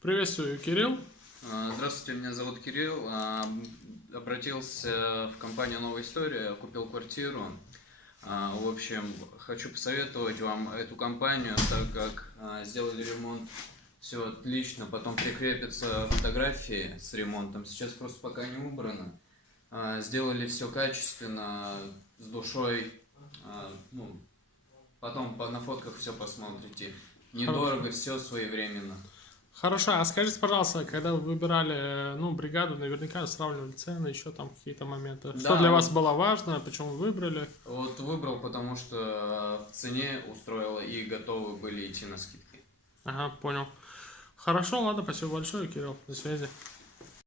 Приветствую, Кирилл. Здравствуйте, меня зовут Кирилл. Обратился в компанию «Новая история», купил квартиру. В общем, хочу посоветовать вам эту компанию, так как сделали ремонт, все отлично, потом прикрепятся фотографии с ремонтом. Сейчас просто пока не убрано. Сделали все качественно, с душой. Ну, потом на фотках все посмотрите. Недорого, все своевременно. Хорошо, а скажите, пожалуйста, когда вы выбирали, бригаду, наверняка сравнивали цены, еще там какие-то моменты. Что Да, для вас было важно, почему выбрали? вот выбрал, потому что в цене устроило и готовы были идти на скидки. Ага, понял. Хорошо, ладно, спасибо большое, Кирилл, до связи.